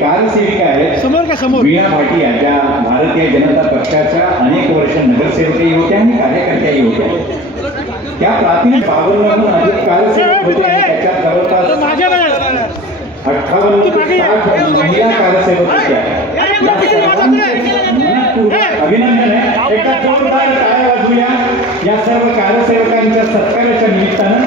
कारसेविका आहेत वीणा भाटिया, ज्या भारतीय जनता पक्षाच्या अनेक वर्ष नगरसेवकही होत्या आणि कार्यकर्त्याही होत्या. त्या प्राथमिक 52 अधिक कारसेवक होते. त्याच्यात जवळपास 58 महिला कारसेवक होत्या. अभिनंदन आहे. एका जोरदार टाळ्या वाजवूया या सर्व कारसेवकांच्या सत्काराच्या निमित्तानं.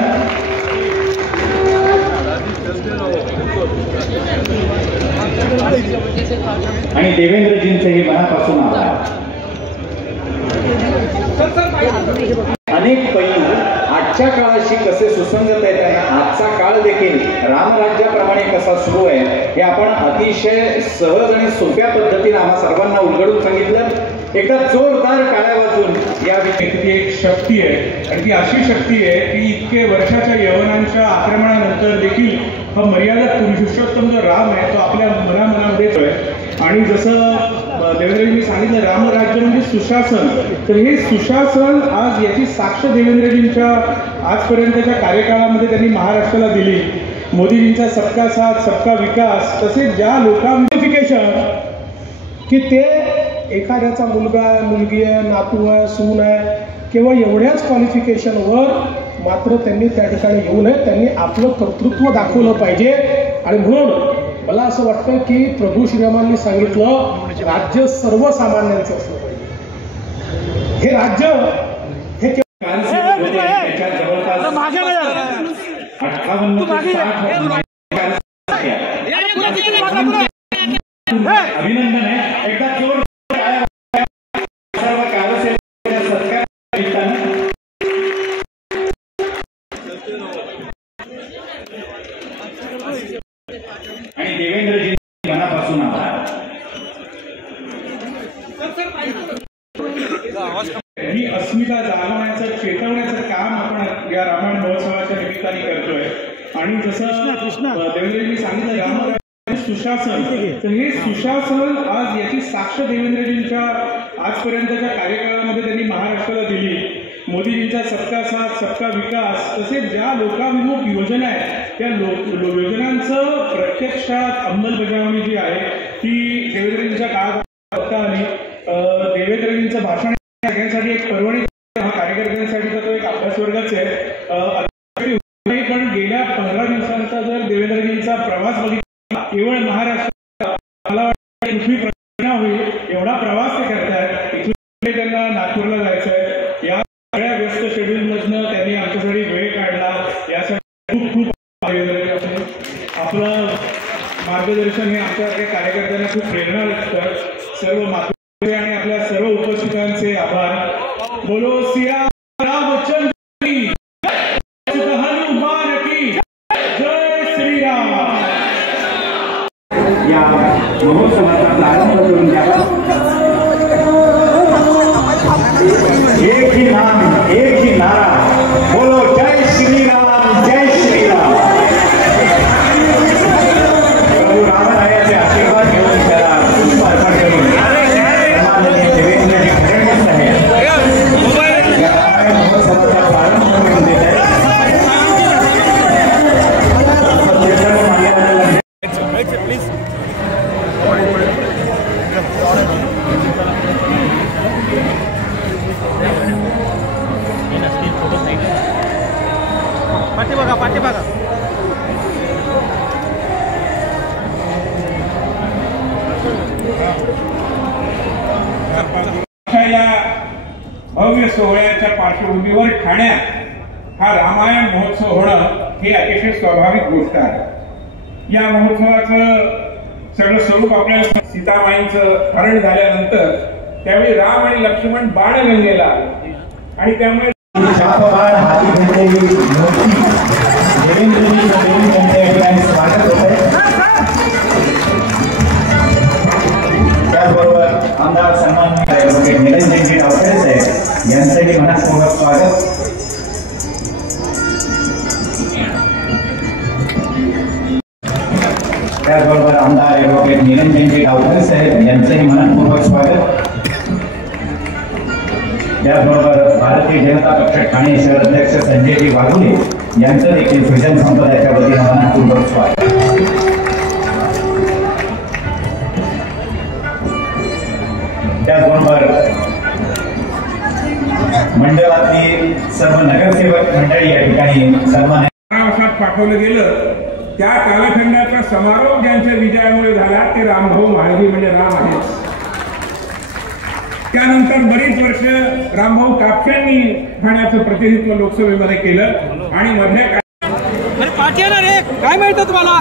आणि देवेंद्रजींचेही मनापासून आभार. अनेक पैलू आजच्या काळाशी कसे सुसंगत आहेत आणि आजचा काळ देखील रामराज्याप्रमाणे कसा सुरू आहे हे आपण अतिशय सहज आणि सोप्या पद्धतीने आम्हा सर्वांना उलगडून सांगितलं. एकदा जोरदार टाळ्या वाजून या ती एक शक्ती आहे आणि ती अशी शक्ती आहे की इतके वर्षाच्या यवनांच्या आक्रमणानंतर देखील हा मर्यादा पुरुषोत्तम जो राम आहे तो आपल्या मनामध्ये आहे. आणि जसं देवेंद्रजींनी सांगितलं रामराज्य म्हणजे सुशासन, तर हे सुशासन आज याची साक्ष देवेंद्रजींच्या आजपर्यंतच्या कार्यकाळामध्ये त्यांनी महाराष्ट्राला दिली. मोदीजींचा सबका साथ सबका विकास, तसेच ज्या लोकांफिकेशन की ते एखाद्याचा मुलगा आहे, मुलगी आहे, नातू आहे, सून आहे किंवा एवढ्याच क्वालिफिकेशनवर मात्र त्यांनी त्या ठिकाणी येऊ नये. त्यांनी आपलं कर्तृत्व दाखवलं पाहिजे. आणि म्हणून मला असं वाटतं की प्रभू श्रीरामांनी सांगितलं राज्य सर्वसामान्यांचं असलं पाहिजे. हे राज्य हे अभिनंदन आहे. एकदा जोर सर्व कारसेवकांच्या सत्कार आणि देवेंद्रजी मनापासून आभार. ही अस्मिता जाणवण्याचं चेतवण्याचं काम आपण या रामायण महोत्सवाच्या निमित्ताने करतोय. आणि जसं देवेंद्रजींनी सांगितलं रामराज्य सुशासन, तर हे सुशासन आज याची साक्ष देवेंद्रजींच्या आजपर्यंतच्या कार्यकाळामध्ये त्यांनी महाराष्ट्राला दिली. मोदीजींचा सबका साथ सबका विकास, तसेच ज्या लोकाभिमुख योजना आहेत त्या योजनांचं प्रत्यक्षात अंमलबजावणी जी आहे ती देवेंद्रजींच्या काळात करता आली. देवेंद्रजींचं भाषण सगळ्यांसाठी एक पर्वणी, हा कार्यकर्त्यांसाठीचा तो एक अभ्यासवर्गच आहे. पण गेल्या 15 दिवसांचा जर देवेंद्रजींचा प्रवास बघितला, केवळ महाराष्ट्रात मला वाटतं पृथ्वी प्रदक्षिणा होईल एवढा प्रवास ते करतायत. इथून त्यांना नागपूरला जायचं आहे. या सगळ्या व्यस्त शेड्यूल मधनं त्यांनी आमच्यासाठी वेळ काढला. यासाठी खूप खूप आपलं मार्गदर्शन हे आमच्यासारख्या कार्यकर्त्यांना खूप प्रेरणा देतं. सर्व मातृ आणि आपल्या सर्व उपस्थितांचे आभार. बोलो सिया रामचंद्र की हनुमान की जय श्रीराम. या महोत्सवाचा प्रारंभ करून द्यावा. एक ही नाम एक ही नारा, बोलो जय श्रीराम जय श्रीराम. प्रभू रामरायाचे आशीर्वाद घेऊन त्याला पुष्प अर्पण करून देवेंद्रजी फडणवीस साहेब या रामायण महोत्सवाचा प्रारंभ करून देत आहेत. पाठी बघा. या भव्य सोहळ्याच्या पार्श्वभूमीवर ठाण्यात हा रामायण महोत्सव होणं ही अतिशय स्वाभाविक गोष्ट आहे. या महोत्सवाचं सगळं स्वरूप आपल्या सीतामाईंचं हरण झाल्यानंतर त्यावेळी राम आणि लक्ष्मण बाणगंगेला आणि त्यामुळे हाती घेतलेली मूर्ती देवेंद्रजी त्यांच्या ठिकाणी स्वागत होत आहे. त्याचबरोबर आमदार सन्माननीय निरंजनजी डावखरे साहेब यांचंही मनःपूर्वक स्वागत. त्याचबरोबर आमदार ॲडव्होकेट निरंजनजी डावखरे साहेब यांचंही मनःपूर्वक स्वागत. त्याचबरोबर भारतीय जनता पक्ष ठाणे शहर अध्यक्ष संजयजी वाघुले यांचं देखील फ्रीडम संप्रदायाच्या वतीनं मनःपूर्वक स्वागत. त्याचबरोबर मंडळातली सर्व नगरसेवक मंडळी या ठिकाणी सन्मान वर्षात पाठवलं गेलं त्या कालखंडाचा समारोप ज्यांच्या विजयामुळे झाला ते रामभाऊ म्हाळगी म्हणजे राम आहेत. त्यानंतर बरीच वर्ष रामभाऊ कापसेंनी ठाण्याचं प्रतिनिधित्व लोकसभेमध्ये केलं आणि मधल्या पाठी रे काय मिळतं तुम्हाला